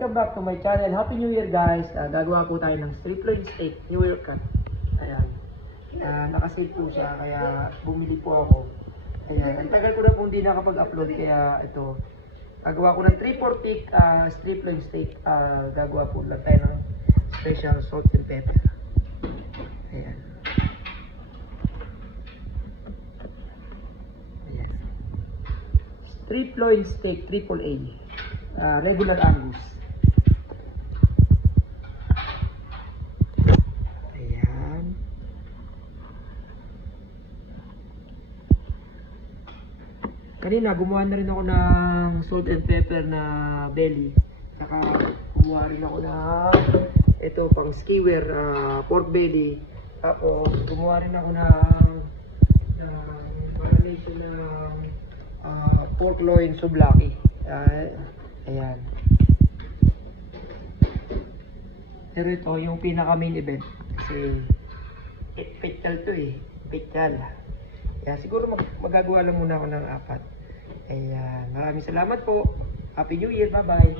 welcome back to my channel. Happy New Year guys. Gagawa po tayo ng strip loin steak, New Year cut. Ayan. Nakasale po siya kaya bumili po ako. Ayan. Ang tagal ko na po hindi nakapag-upload kaya ito. Gagawa ko ng 3/4 thick strip loin steak. Gagawa po lang tayo ng special salt and pepper. Ayan. Ayan. Strip loin steak AAA. Regular Angus. Ayan. Kanina gumawa na rin ako ng salt and pepper na belly. Saka gumawa rin ako ng ito pang skewer pork belly. Tapos gumawa rin ako ng marination ng pork loin souvlaki. Ayan. Pero ito yung pinaka main event kasi petal to petal. Kaya siguro magagawa lang muna ako ng 4. Ayan. Maraming salamat po. Happy New Year. Bye bye.